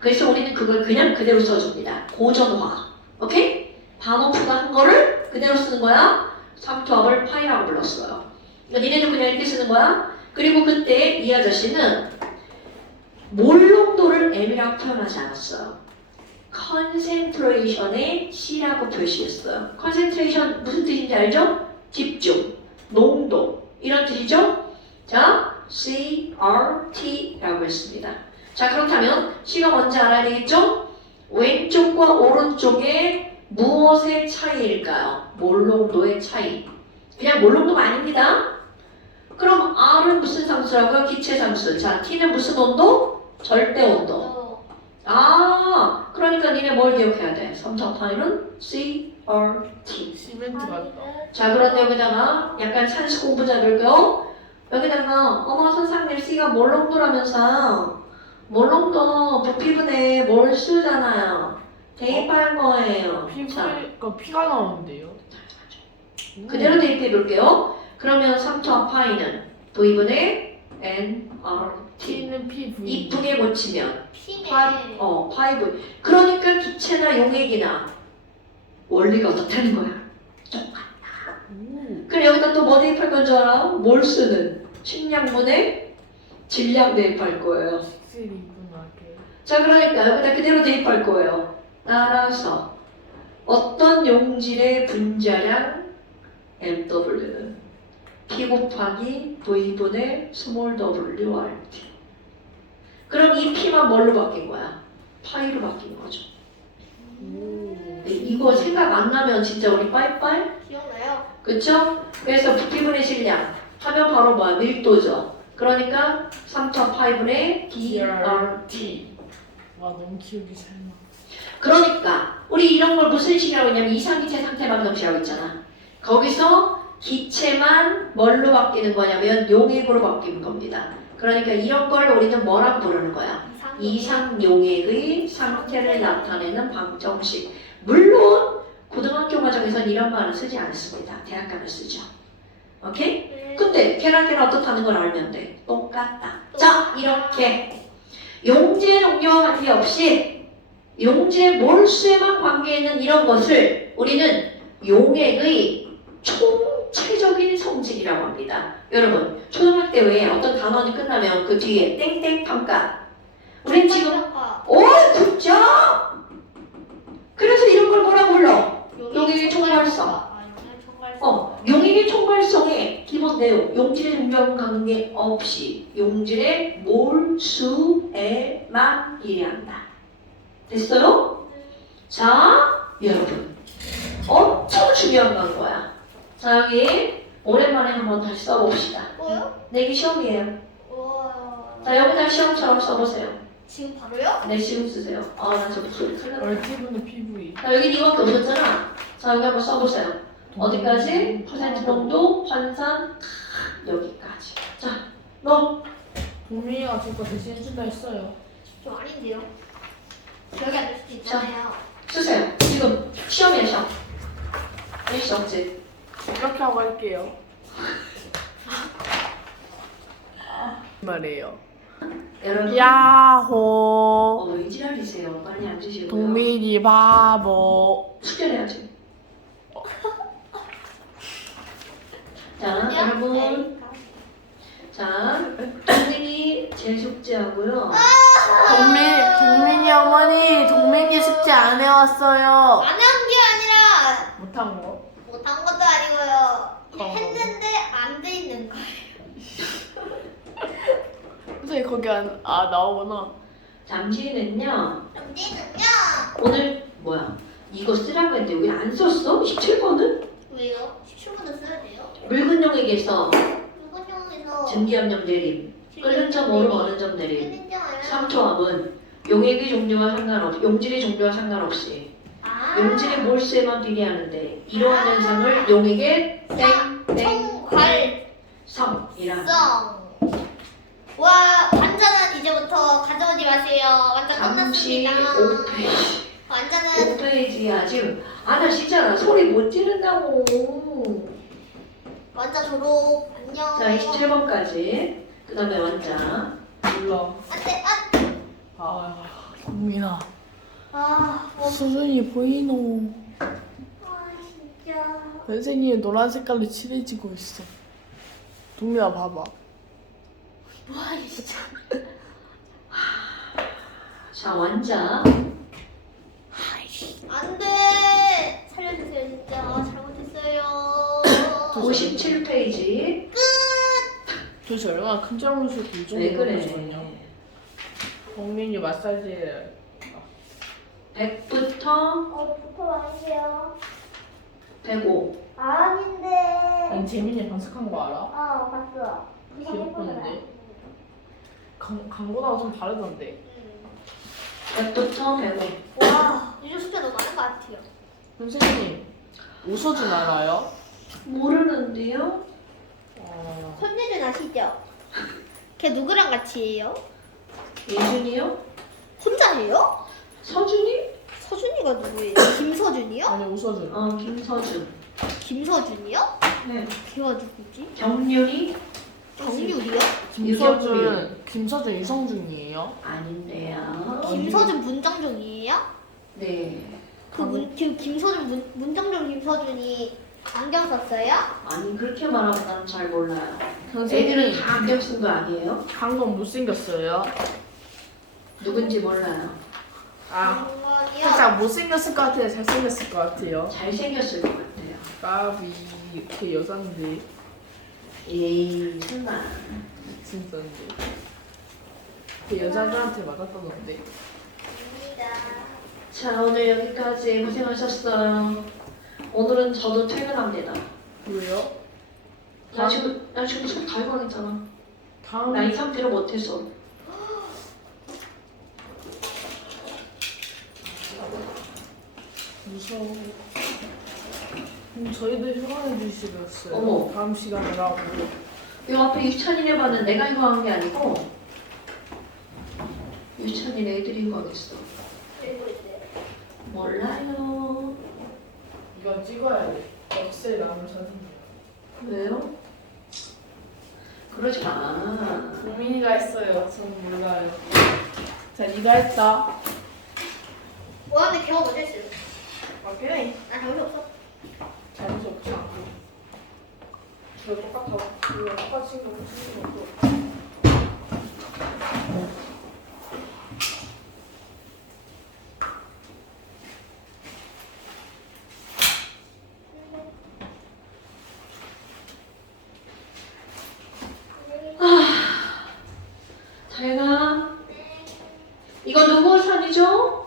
그래서 우리는 그걸 그냥 그대로 써줍니다. 고전화. 오케이? 바노프가 한 거를 그대로 쓰는 거야. 3토합을 파이라고 불렀어요. 그러니까 니네도 그냥 이렇게 쓰는 거야. 그리고 그때 이 아저씨는 몰롱도를 M이라고 표현하지 않았어요. 컨센트레이션의 C라고 표시했어요. 컨센트레이션 무슨 뜻인지 알죠? 집중, 농도 이런 뜻이죠? 자, CRT라고 했습니다. 자, 그렇다면 C가 뭔지 알아야 되겠죠? 왼쪽과 오른쪽의 무엇의 차이일까요? 몰롱도의 차이. 그냥 몰롱도가 아닙니다. 그럼 R은 무슨 상수라고요? 기체 상수. 자, T는 무슨 온도? 절대 온도. 아, 그러니까 니네 뭘 기억해야 돼? 3차 파이는 CRT. 시멘트 같다. 자, 그런데 여기다가 약간 산수 공부 잡을게요. 여기다가 어머 선생님 C가 몰롱도라면서 몰롱도 부피분에 뭘 쓰잖아요. 대입할 거예요. 자, 피부에 피가 나오는데요. 그대로 대입해 볼게요. 그러면 3차 파이는 V분의 nRT. T는 PV. 이쁘게 고치면 피네. 파이브. 그러니까 기체나 용액이나 원리가 어떻다는 거야. 오. 그럼 여기다 또 뭐 대입할 건 줄 알아? 몰수는 식량분에 질량 대입할 거예요. 식셀이 이분하게. 자, 그러니까 여기다 그대로 대입할 거예요. 따라서 어떤 용질의 분자량 MW는 P 곱하기 V분의 스몰 WRT. 그럼 이 P만 뭘로 바뀐 거야? 파이로 바뀌는 거죠. 오. 네, 이거 생각 안 나면 진짜 우리 빠이빠이? 기억나요? 그쵸? 그래서 붓기분의 질량 하면 바로 뭐야? 밀도죠. 그러니까 3.8분의 DRT. 와 너무 기억이 잘 나. 그러니까 우리 이런 걸 무슨 식이라고 했냐면 이상기체 상태방정식이라고 했잖아. 거기서 기체만 뭘로 바뀌는 거냐면 용액으로 바뀌는 겁니다. 그러니까 이런 걸 우리는 뭐라고 부르는 거야? 이상용액의 상태를 나타내는 방정식. 물론 고등학교 과정에서는 이런 말은 쓰지 않습니다. 대학 가면 쓰죠. 오케이? 네. 근데 계란계란 어떻다는 걸 알면 돼. 똑같다. 자, 이렇게 용제 종류와 관계없이 용제 몰수에만 관계 있는 이런 것을 우리는 용액의 총체적인 성질이라고 합니다. 여러분, 초등학교 외에 어떤 단원이 끝나면 그 뒤에 땡땡 평가. 우린 지금 오, 굿죠? 그래서 이런 걸 뭐라고 불러? 용액의 총괄성. 용액의 총괄성의 기본 내용, 용질의 종류하고 관계없이 용질의 몰수에만 비례한다. 됐어요? 자, 여러분, 엄청 중요한 건 거야. 자, 여기 오랜만에 한번 다시 써봅시다. 뭐요? 내기 시험이에요. 우와. 자, 여기다 시험처럼 써보세요. 지금 바로요? 네, 지금 쓰세요. 나 저 목소리 큰일 났다. 얼티브는 PV. 자, 여기 이거밖에 없었잖아. 자, 여기 한번 써보세요. 어디까지? 퍼센트 농도, 환산, 여기까지. 자, 너 동민이가 저거 대신 해준다 했어요. 좀 아닌데요. 기억이 안 날 수도 있잖아요. 쓰세요. 지금 시험이에요, 시험. 일시 없지? 이렇게 하고 할게요. 말이에요. 여러분. 야호. 왜 지랄이세요? 빨리 앉으시고요. 동민이 바보. 숙제해야지. 자, 여러분. 자, 동민이 제 숙제하고요. 동민이 어머니, 동민이 숙제 안 해왔어요. 안 한 게 아니라 못한 거? 못한 것도 아니고요. 어. 했는데 안 돼 있는 거예요. 선생님 거기 나오구나. 잠시는요. 문제는요. 오늘 뭐야? 이거 쓰라고 했는데 여기 안 썼어? 17번은? 왜요? 17분도 써야 돼요? 묽은 용액에서 물건용에서 증기압력 내림, 끓는 점 오름 어는 점 내림, 삼투압은 용액의 종류와 상관없이 용질의 종류와 상관없이 용질의 몰수에만 비례하는데 이러한 현상을 용액의 땡땡성이라 성. 와, 완전은 이제부터 가져오지 마세요. 완전 잠시 끝났습니다. 5페이지 완전은 5페이지 아직 나 진짜 소리 못 지른다고. 완전 졸업 안녕. 자 27번까지 그 다음에 원자. 몰라. 안돼 동민아. 아, 수준이 보이노. 진짜. 선생님이 노란 색깔로 칠해지고 있어. 동민아 봐봐. 뭐하니 진짜. 자 원자 안돼. 살려주세요 진짜. 잘못했어요. 57페이지. 도대체 얼마나 큰 잘못을 이 정도 왜 그래? 했거든요. 동민이 마사지. 100부터 부터 아니세요. 105. 아닌데. 아니 재민이 반삭한 거 알아? 봤어. 귀엽던데. 광고 나와 좀 다르던데. 100부터 105. 와, 요즘 숫자 너무 많은 것 같아요. 선생님 오서준 알아요? 모르는데요? 손예준 아시죠? 걔 누구랑 같이 해요? 예준이요? 혼자예요? 서준이? 서준이가 누구예요? 김서준이요? 아니 오서준. 김서준. 김서준이요? 네. 걔가 누구지? 경률이? 정유리요? 김서준 이성준이에요? 아닌데요. 김서준 문정중이에요? 네. 그 김서준 문정중 김서준이 안경 썼어요? 아니 그렇게 말하면 나는 잘 몰라요. 선생님 애들은 다 안경 쓴 거 아니에요? 방금 못생겼어요? 누군지 몰라요. 장관이요? 살짝 못생겼을 것 같아요? 잘생겼을 것 같아요? 잘생겼을 것 같아요. 까비 그 여잔데 에이 설마. 진짜인데 그 여자들한테 맞았다던데 감사합니다. 자, 오늘 여기까지 고생하셨어요. 오늘은 저도 퇴근합니다. 왜요? 나 지금 책 다 읽어냈잖아. 다음 나 이 상태로 못해서. 무서워. 저희도 휴강해 주시겠어요. 어머. 다음 시간에 라고. 이 앞에 유찬이네 반은 내가 이거 한 게 아니고 유찬이네 애들이 이거 하겠어. 그리고 이제 몰라요. 이건 찍어야 돼. 엑셀 남은 사진이에요. 왜요? 그러지 마. 고민이가 했어요. 저는 몰라요. 자, 네가 했다. 원하는 경험 먼저 했어요. 오케이. 나 잘못 없어. 잘못이 없지 않고. 저 똑같아. 이거 똑같이 거 무슨 것도. 잘 가. 이거 누구 선이죠?